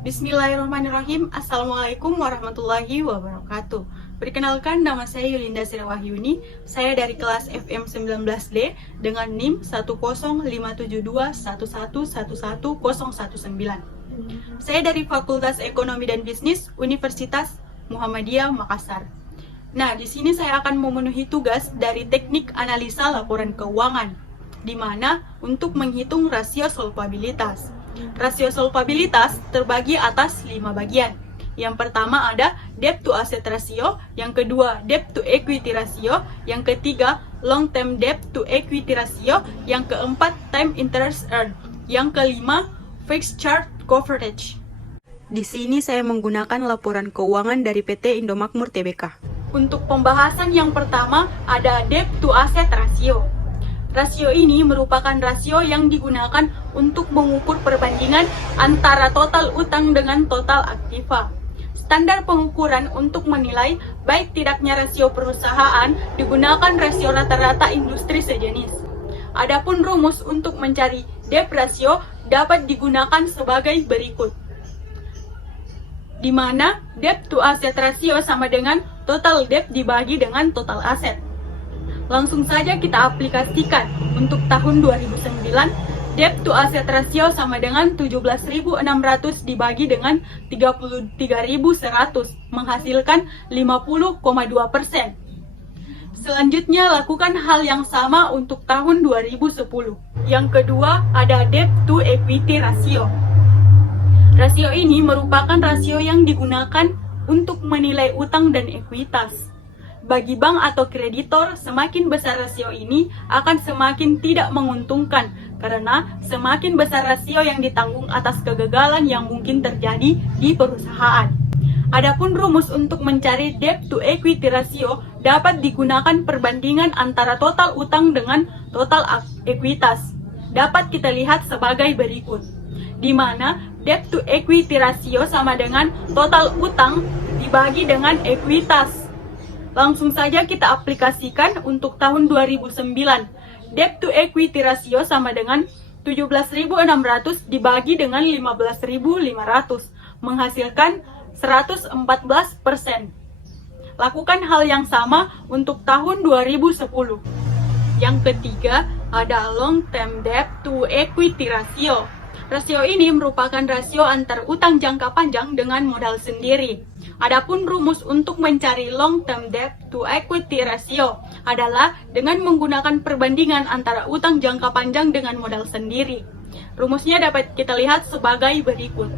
Bismillahirrahmanirrahim. Assalamualaikum warahmatullahi wabarakatuh. Perkenalkan, nama saya Yulinda Sirawahyuni. Saya dari kelas FM 19D dengan NIM 1057211111019. Saya dari Fakultas Ekonomi dan Bisnis Universitas Muhammadiyah Makassar. Nah, di sini saya akan memenuhi tugas dari teknik analisa laporan keuangan, di mana untuk menghitung rasio solvabilitas. Rasio solvabilitas terbagi atas 5 bagian. Yang pertama ada debt to asset ratio, yang kedua debt to equity ratio, yang ketiga long term debt to equity ratio, yang keempat time interest earned, yang kelima fixed charge coverage. Di sini saya menggunakan laporan keuangan dari PT Indomakmur Tbk. Untuk pembahasan yang pertama ada debt to asset ratio. Rasio ini merupakan rasio yang digunakan untuk mengukur perbandingan antara total utang dengan total aktiva. Standar pengukuran untuk menilai baik tidaknya rasio perusahaan digunakan rasio rata-rata industri sejenis. Adapun rumus untuk mencari debt ratio dapat digunakan sebagai berikut, di mana debt to asset ratio sama dengan total debt dibagi dengan total aset. Langsung saja kita aplikasikan. Untuk tahun 2009, debt to asset ratio sama dengan 17.600 dibagi dengan 33.100, menghasilkan 50,2%. Selanjutnya, lakukan hal yang sama untuk tahun 2010. Yang kedua, ada debt to equity ratio. Rasio ini merupakan rasio yang digunakan untuk menilai utang dan ekuitas. Bagi bank atau kreditor, semakin besar rasio ini akan semakin tidak menguntungkan karena semakin besar rasio yang ditanggung atas kegagalan yang mungkin terjadi di perusahaan. Adapun rumus untuk mencari debt to equity ratio dapat digunakan perbandingan antara total utang dengan total ekuitas. Dapat kita lihat sebagai berikut, di mana debt to equity ratio sama dengan total utang dibagi dengan ekuitas. Langsung saja kita aplikasikan untuk tahun 2009. Debt to equity ratio sama dengan 17.600 dibagi dengan 15.500, menghasilkan 114%. Lakukan hal yang sama untuk tahun 2010. Yang ketiga, ada long term debt to equity ratio. Rasio ini merupakan rasio antar utang jangka panjang dengan modal sendiri. Adapun rumus untuk mencari long term debt to equity ratio adalah dengan menggunakan perbandingan antara utang jangka panjang dengan modal sendiri. Rumusnya dapat kita lihat sebagai berikut.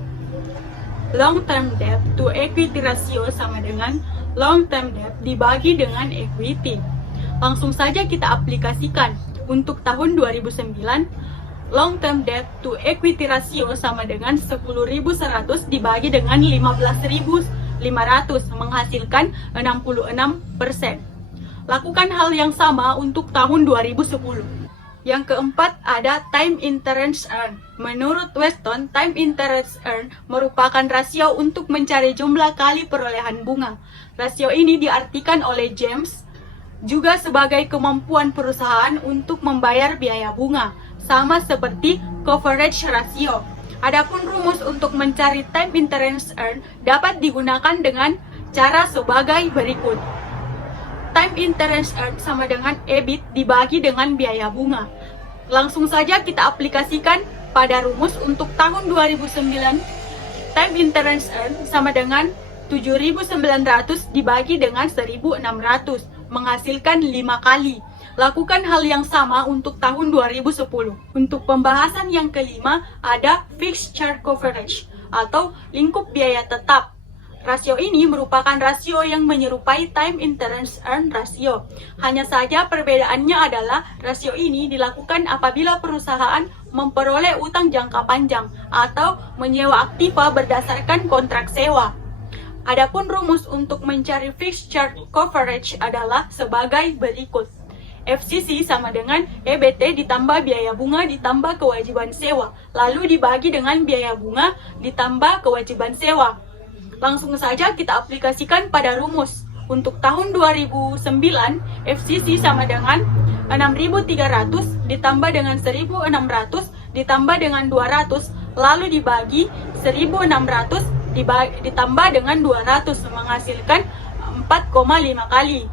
Long term debt to equity ratio sama dengan long term debt dibagi dengan equity. Langsung saja kita aplikasikan. Untuk tahun 2009, long term debt to equity ratio sama dengan 10.100 dibagi dengan 15.500, menghasilkan 66%. Lakukan hal yang sama untuk tahun 2010. Yang keempat ada time interest earned. Menurut Weston, time interest earned merupakan rasio untuk mencari jumlah kali perolehan bunga. Rasio ini diartikan oleh James juga sebagai kemampuan perusahaan untuk membayar biaya bunga, sama seperti coverage ratio. Adapun rumus untuk mencari time interest earned dapat digunakan dengan cara sebagai berikut. Time interest earned sama dengan EBIT dibagi dengan biaya bunga. Langsung saja kita aplikasikan pada rumus untuk tahun 2009. Time interest earned sama dengan 7.900 dibagi dengan 1.600, menghasilkan 5 kali. Lakukan hal yang sama untuk tahun 2010. Untuk pembahasan yang kelima ada fixed charge coverage atau lingkup biaya tetap. Rasio ini merupakan rasio yang menyerupai time interest earned ratio. Hanya saja perbedaannya adalah rasio ini dilakukan apabila perusahaan memperoleh utang jangka panjang atau menyewa aktiva berdasarkan kontrak sewa. Adapun rumus untuk mencari fixed charge coverage adalah sebagai berikut. FCC sama dengan EBT ditambah biaya bunga ditambah kewajiban sewa, lalu dibagi dengan biaya bunga ditambah kewajiban sewa. Langsung saja kita aplikasikan pada rumus. Untuk tahun 2009, FCC sama dengan 6.300 ditambah dengan 1.600 ditambah dengan 200, lalu dibagi 1.600 ditambah dengan 200 menghasilkan 4,5 kali.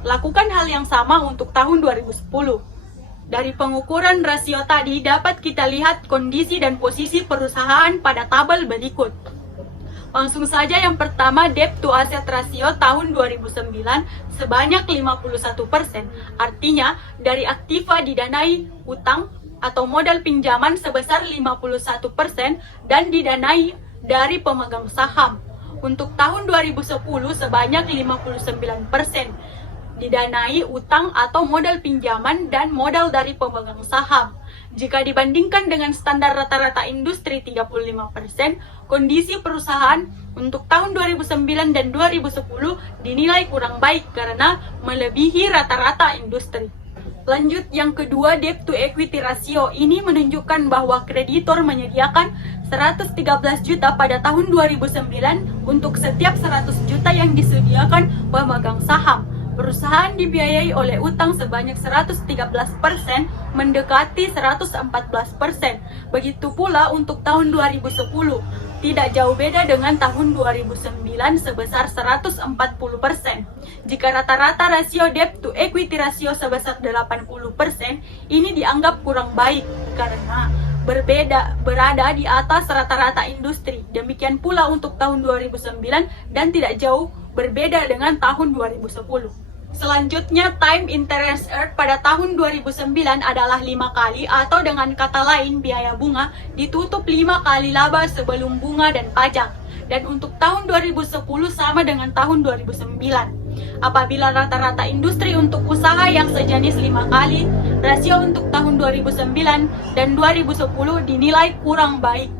Lakukan hal yang sama untuk tahun 2010. Dari pengukuran rasio tadi dapat kita lihat kondisi dan posisi perusahaan pada tabel berikut. Langsung saja yang pertama, debt to asset rasio tahun 2009 sebanyak 51%. Artinya, dari aktiva didanai utang atau modal pinjaman sebesar 51% dan didanai dari pemegang saham. Untuk tahun 2010 sebanyak 59%. Didanai utang atau modal pinjaman dan modal dari pemegang saham. Jika dibandingkan dengan standar rata-rata industri 35%, kondisi perusahaan untuk tahun 2009 dan 2010 dinilai kurang baik karena melebihi rata-rata industri. Lanjut, yang kedua, debt to equity ratio. Ini menunjukkan bahwa kreditor menyediakan 113 juta pada tahun 2009 untuk setiap 100 juta yang disediakan pemegang saham. Perusahaan dibiayai oleh utang sebanyak 113%, mendekati 114%. Begitu pula untuk tahun 2010, tidak jauh beda dengan tahun 2009 sebesar 140%. Jika rata-rata rasio debt to equity ratio sebesar 80%, ini dianggap kurang baik karena berada di atas rata-rata industri. Demikian pula untuk tahun 2009 dan tidak jauh berbeda dengan tahun 2010. Selanjutnya, time interest earned pada tahun 2009 adalah 5 kali, atau dengan kata lain biaya bunga ditutup 5 kali laba sebelum bunga dan pajak. Dan untuk tahun 2010 sama dengan tahun 2009. Apabila rata-rata industri untuk usaha yang sejenis 5 kali, rasio untuk tahun 2009 dan 2010 dinilai kurang baik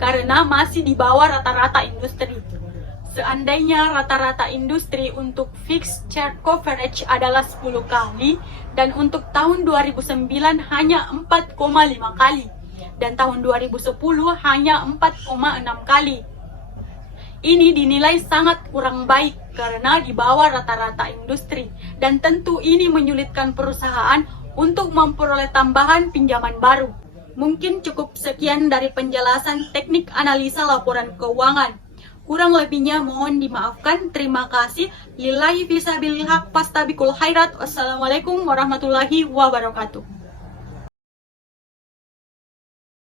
karena masih di bawah rata-rata industri. Seandainya rata-rata industri untuk fixed charge coverage adalah 10 kali dan untuk tahun 2009 hanya 4,5 kali dan tahun 2010 hanya 4,6 kali. Ini dinilai sangat kurang baik karena di bawah rata-rata industri dan tentu ini menyulitkan perusahaan untuk memperoleh tambahan pinjaman baru. Mungkin cukup sekian dari penjelasan teknik analisa laporan keuangan. Kurang lebihnya mohon dimaafkan. Terima kasih. Lillahi fisabilillah, fastabikul khairat. Wassalamualaikum warahmatullahi wabarakatuh.